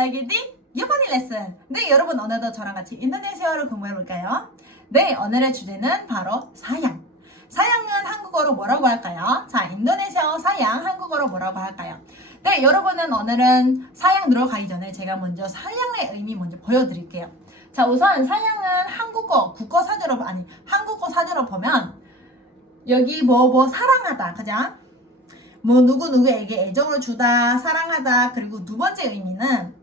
Lagi di Yupani Lesson. 네, 여러분 오늘도 저랑 같이 인도네시아어를 공부해 볼까요? 네, 오늘의 주제는 바로 사양. 사양은 한국어로 뭐라고 할까요? 자, 인도네시아어 사양 한국어로 뭐라고 할까요? 네, 여러분은 오늘은 사양 들어가기 전에 제가 먼저 사양의 의미 먼저 보여드릴게요. 자, 우선 사양은 한국어 국어 사전으로 아니 한국어 사전으로 보면 여기 뭐뭐 사랑하다, 그죠? 뭐 누구 누구에게 애정을 주다, 사랑하다. 그리고 두 번째 의미는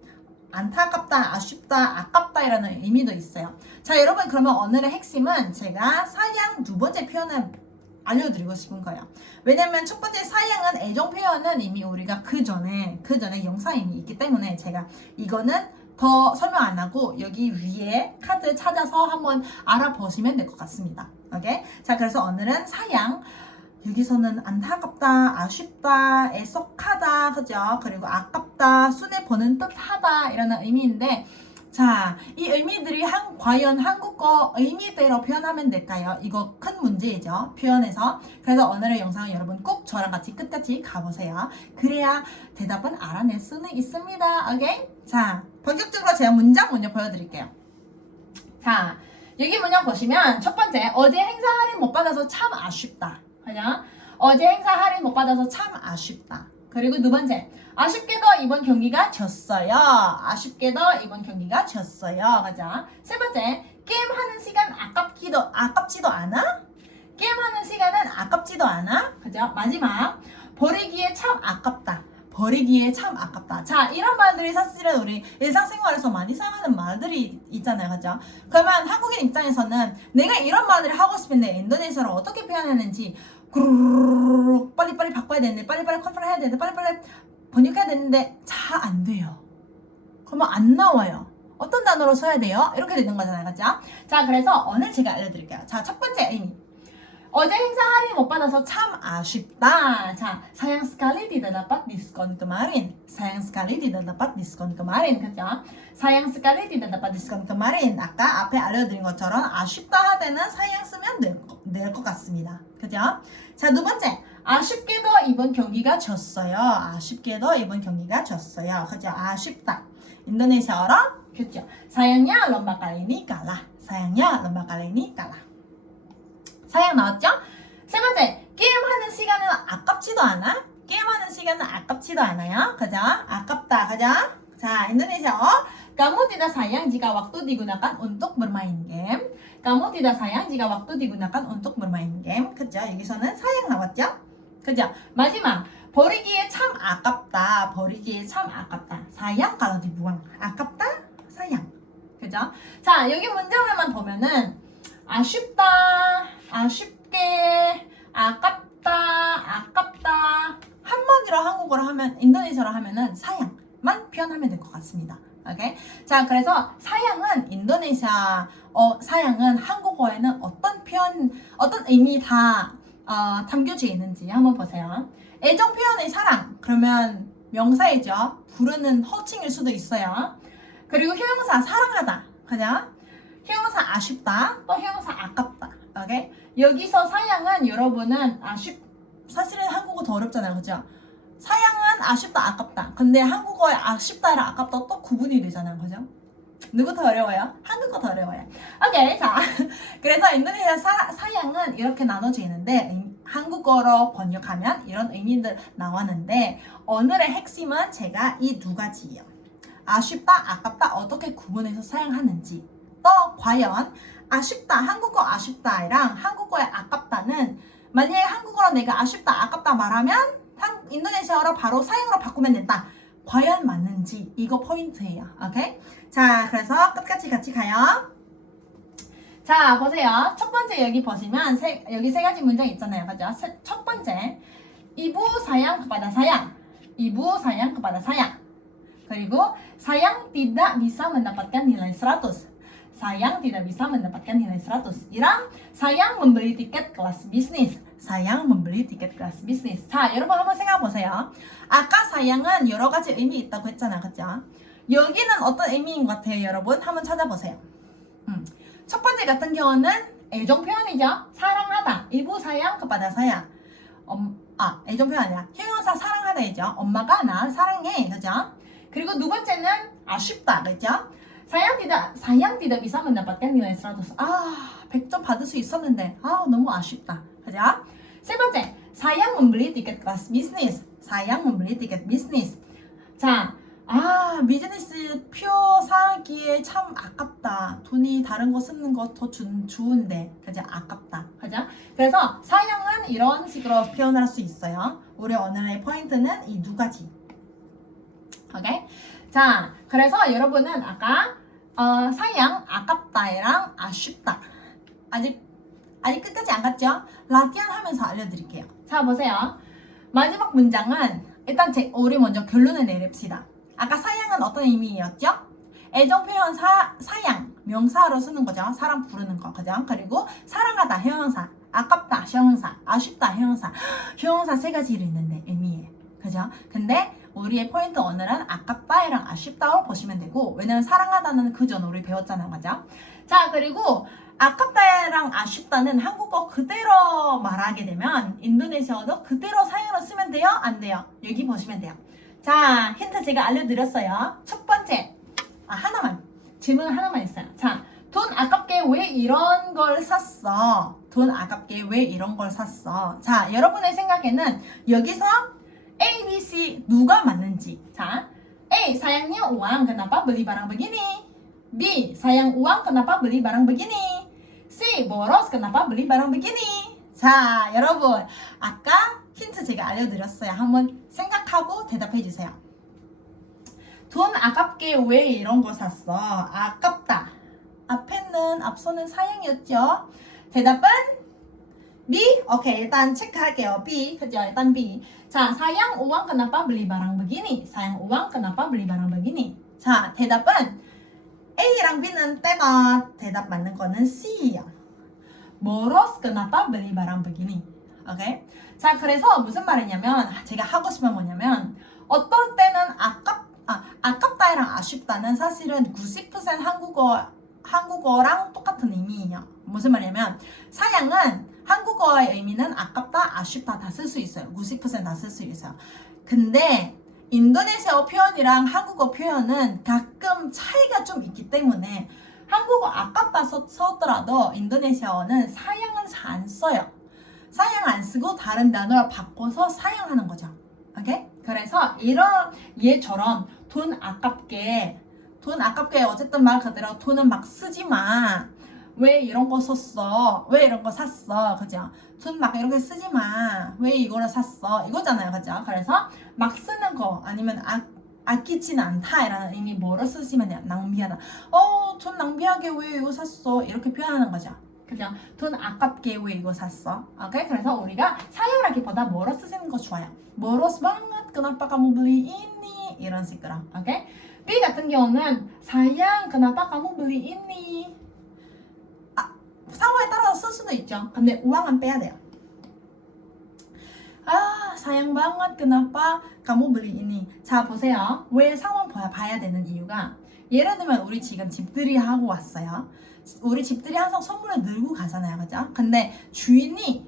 안타깝다, 아쉽다, 아깝다 이라는 의미도 있어요. 자, 여러분 그러면 오늘의 핵심은 제가 사양 두 번째 표현을 알려드리고 싶은 거예요. 왜냐면 첫 번째 사양은 애정 표현은 이미 우리가 그 전에 그 전에 영상이 있기 때문에 제가 이거는 더 설명 안 하고 여기 위에 카드 찾아서 한번 알아보시면 될 것 같습니다. 오케이? 자, 그래서 오늘은 사양 여기서는 안타깝다, 아쉽다, 애석하다, 그죠? 그리고 아깝다, 손해 보는 듯하다 이라는 의미인데, 자, 이 의미들이 한, 과연 한국어 의미대로 표현하면 될까요? 이거 큰 문제이죠. 표현에서. 그래서 오늘의 영상은 여러분 꼭 저랑 같이 끝까지 가보세요. 그래야 대답은 알아낼 수는 있습니다. 오케이? 자, 본격적으로 제가 문장 먼저 보여드릴게요. 자, 여기 문장 보시면 첫 번째, 어제 행사 할인 못 받아서 참 아쉽다. 그냥 어제 행사 할인 못 받아서 참 아쉽다. 그리고 두 번째, 아쉽게도 이번 경기가 졌어요. 아쉽게도 이번 경기가 졌어요. 가자. 세 번째, 게임하는 시간 아깝기도 아깝지도 않아? 게임하는 시간은 아깝지도 않아? 그죠? 마지막, 버리기에 참 아깝다. 버리기에 참 아깝다. 자, 이런 말들이 사실은 우리 일상생활에서 많이 사용하는 말들이 있잖아요. 그죠? 그러면 한국인 입장에서는 내가 이런 말을 하고 싶은데 인도네시아로 어떻게 표현하는지 구르르르 빨리빨리 바꿔야 되는데 빨리빨리 컨트롤 해야 되는데 빨리빨리 번역해야 되는데 잘 안 돼요. 그러면 안 나와요. 어떤 단어로 써야 돼요? 이렇게 되는 거잖아요. 그죠? 자, 그래서 오늘 제가 알려드릴게요. 자, 첫 번째 의미. 어제 행사 할인 못 받아서 참 아쉽다. 자, sayang sekali tidak dapat diskon kemarin. Sayang sekali tidak dapat diskon kemarin. 그죠? sayang sekali tidak dapat diskon kemarin. 아까 앞에 알려드린 것처럼 아쉽다 하되는 sayang 쓰면 될 것 같습니다. 그죠? 자, 두 번째. 아쉽게도 이번 경기가 졌어요. 아쉽게도 이번 경기가 졌어요. 그죠? 아쉽다. 인도네시아어로 그죠? kali ini kalah. sayangnya lomba kali ini kalah. 사양 나왔죠? 세 번째, 게임하는 시간은 아깝지도 않아? 게임하는 시간은 아깝지도 않아요. 그죠? 아깝다. 그죠? 자, 인도네시아어. Kamu tidak sayang jika waktu digunakan untuk bermain game. Kamu tidak sayang jika waktu digunakan untuk bermain game. 그죠? 여기서는 사양 나왔죠? 그죠? 마지막. 버리기에 참 아깝다. 버리기에 참 아깝다. 사양 kalau dibuang. 아깝다. 사양. 그죠? 자, 여기 문장을만 보면은 아쉽다, 아쉽게, 아깝다, 아깝다. 한마디로 한국어로 하면, 인도네시아로 하면은 사양만 표현하면 될 것 같습니다. 오케이? 자, 그래서 사양은 인도네시아, 어, 사양은 한국어에는 어떤 표현, 어떤 의미 다 어, 담겨져 있는지 한번 보세요. 애정 표현의 사랑, 그러면 명사이죠. 부르는 호칭일 수도 있어요. 그리고 형용사 사랑하다, 그냥 형용사 아쉽다, 또 형용사 아깝다. 오케이? 여기서 사양은 여러분은 아쉽 사실은 한국어 더 어렵잖아요, 그죠? 아쉽다, 아깝다. 근데 한국어에 아쉽다랑 아깝다 또 구분이 되잖아요, 그죠? 누구 더 어려워요? 한국어 더 어려워요. 오케이, 자, 그래서 인도네시아 사, 사양은 이렇게 음, 한국어로 번역하면 이런 의미들 나왔는데 오늘의 핵심은 제가 이 두 가지예요. 아쉽다, 아깝다 어떻게 구분해서 사용하는지 또 과연 아쉽다, 한국어 아쉽다랑 한국어의 아깝다는 만약에 한국어로 내가 아쉽다, 아깝다 말하면 한, 인도네시아어로 바로 사용으로 바꾸면 된다. 과연 맞는지 이거 포인트예요. 오케이? 자, 그래서 끝까지 같이 가요. 자, 보세요. 첫 번째 여기 보시면 세, 여기 세 가지 문장 있잖아요. 그죠? 세- 첫 번째 이부 sayang kepada sayang. 이부 sayang kepada sayang. 그리고 sayang tidak bisa mendapatkan nilai 100. Sayang tidak bisa mendapatkan nilai 100. 이랑 sayang membeli tiket kelas bisnis. Sayang membeli tiket kelas bisnis. 자, 여러분 한번 생각해 보세요. 아까 sayang은 여러 가지 의미 있다고 했잖아요. 그죠? 여기는 어떤 의미인 것 같아요, 여러분? 한번 찾아보세요. 음. 첫 번째 같은 경우는 애정 표현이죠. 사랑하다. 이부 사양 kepada saya. 엄, 아, 애정 표현 아니라 형용사 사랑하다이죠. 엄마가 나 사랑해. 그죠? 그리고 두 번째는 아쉽다. 그죠? 사양 사양 tidak bisa mendapatkan nilai 100. 아, 100점 받을 수 있었는데 아, 너무 아쉽다. 그죠? 세 번째, 사양 membeli tiket kelas bisnis. 사양 membeli tiket bisnis. 자, 아, 비즈니스 표 사기에 참 아깝다. 돈이 다른 거 쓰는 거 더 좋은데. 그죠? 아깝다. 그죠? 그래서 사양은 이런 식으로 표현을 할수 있어요. 우리 오늘의 포인트는 이 두 가지. 오케이? 자, 그래서 여러분은 아까 어, 사양 아깝다랑 아쉽다. 아직 아직 끝까지 안 갔죠? 라디안 하면서 알려드릴게요. 자, 보세요. 마지막 문장은 일단 제, 우리 먼저 결론을 내립시다. 아까 사양은 어떤 의미였죠? 애정 표현 사, 사양 명사로 쓰는 거죠. 사람 부르는 거 그죠? 그리고 사랑하다 형용사, 아깝다 형용사, 아쉽다 형용사, 형용사 세 가지를 있는데 의미에 그죠? 근데 우리의 포인트 오늘은 아깝다랑 아쉽다로 보시면 되고 왜냐면 사랑하다는 그전 우리 배웠잖아요, 그죠? 자 그리고 아깝다랑 아쉽다는 한국어 그대로 말하게 되면 인도네시아어도 그대로 사용을 쓰면 돼요? 안 돼요? 여기 보시면 돼요. 자, 힌트 제가 알려드렸어요. 첫 번째, 아, 하나만. 질문 하나만 있어요. 자, 돈 아깝게 왜 이런 걸 샀어? 돈 아깝게 왜 이런 걸 샀어? 자, 여러분의 생각에는 여기서 A, B, C 누가 맞는지. 자, A, sayangnya uang, kenapa beli barang begini? C, boros, kenapa beli barang begini? 자, 여러분, 아까 힌트 제가 알려드렸어요. 한번 생각하고 대답해 주세요. 돈 아깝게 왜 이런 거 샀어? 아깝다. 앞에는 앞서는 사양이었죠. 대답은 B. 오케이 일단 체크할게요. B 그죠? 일단 B. 자 sayang uang kenapa beli barang begini? sayang uang kenapa beli barang begini? 자 대답은 A랑 B는 때가 대답 맞는 거는 C예요. boros kenapa beli barang begini? 오케이. 자 그래서 무슨 말이냐면 제가 하고 싶은 뭐냐면 어떨 때는 아깝 아 아깝다랑 아쉽다는 사실은 90% 한국어 한국어랑 똑같은 의미예요. 무슨 말이냐면 사양은 한국어의 의미는 아깝다, 아쉽다 다 쓸 수 있어요. 90%다 쓸 수 있어요. 근데 인도네시아어 표현이랑 한국어 표현은 가끔 차이가 좀 있기 때문에 한국어 아깝다 썼, 썼더라도 인도네시아어는 사양을 잘안 써요. 사양 안 쓰고 다른 단어를 바꿔서 사용하는 거죠. 오케이? 그래서 이런 얘처럼 돈 아깝게 돈 아깝게 어쨌든 말 그대로 돈은 막 쓰지 마. 왜 이런 거 썼어? 왜 이런 거 샀어? 그죠? 돈 막 이렇게 쓰지 마. 왜 이거를 샀어? 이거잖아요. 그죠? 그래서 막 쓰는 거 아니면 아, 아끼진 않다라는 의미 뭐로 쓰시면 돼요? 낭비하다. 어, 돈 낭비하게 왜 이거 샀어? 이렇게 표현하는 거죠. 그죠? 돈 아깝게 왜 이거 샀어? 오케이? 그래서 우리가 사용하기보다 뭐로 쓰시는 거 좋아요. boros banget kenapa kamu beli ini 이런 식으로 오케이? B 같은 경우는 kenapa kamu beli ini 아, 쓸 수도 있죠. 근데 우왕은 빼야 돼요. 아 banget kenapa kamu beli ini 자 보세요. 왜 상황 봐야, 봐야 되는 이유가 예를 들면 우리 지금 집들이 하고 왔어요. 우리 집들이 항상 선물을 늘고 가잖아요. 그죠? 근데 주인이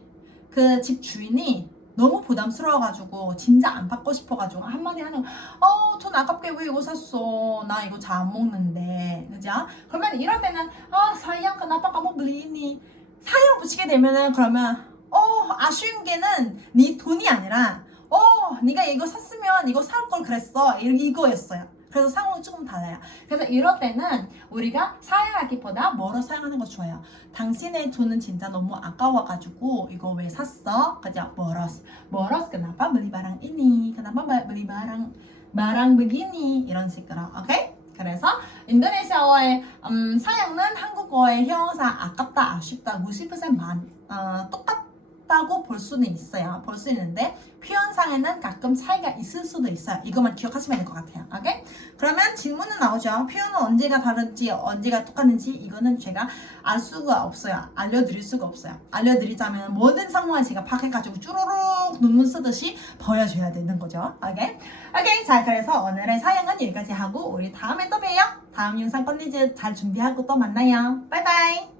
그 집 주인이 너무 부담스러워가지고 진짜 안 받고 싶어가지고 한마디 하는 어돈 아깝게 왜 이거 샀어? 나 이거 잘 안 먹는데. 그죠? 그러면 때는 아 사이양 kenapa kamu beli ini 사이양 붙이게 되면은 그러면 어 아쉬운 게는 네 돈이 아니라 어 네가 이거 샀으면 이거 살 걸 그랬어 이- 이거였어요 그래서 상황이 조금 달라요 그래서 이럴 때는 우리가 사용하기보다 뭐로 사용하는 거 좋아요 당신의 돈은 진짜 너무 아까워가지고 이거 왜 샀어? 그죠? boros boros kenapa beli barang ini? begini? 이런 식으로 오케이? 그래서 인도네시아어의 음, 사용은 한국어의 형용사 아깝다, 아쉽다 90%만 어, 똑같 다고 볼 수는 있어요. 볼 수 있는데 표현상에는 가끔 차이가 있을 수도 있어요. 이것만 기억하시면 될 것 같아요. 오케이? 그러면 질문은 나오죠. 표현은 언제가 다른지 언제가 똑같은지 이거는 제가 알 수가 없어요. 알려드릴 수가 없어요. 알려드리자면 모든 상황을 제가 파악해가지고 쭈루룩 논문 쓰듯이 보여줘야 되는 거죠. 오케이? 오케이. 자, 그래서 오늘의 사용은 여기까지 하고 우리 다음에 또 봬요. 다음 영상 컨텐츠 잘 준비하고 또 만나요. 바이바이.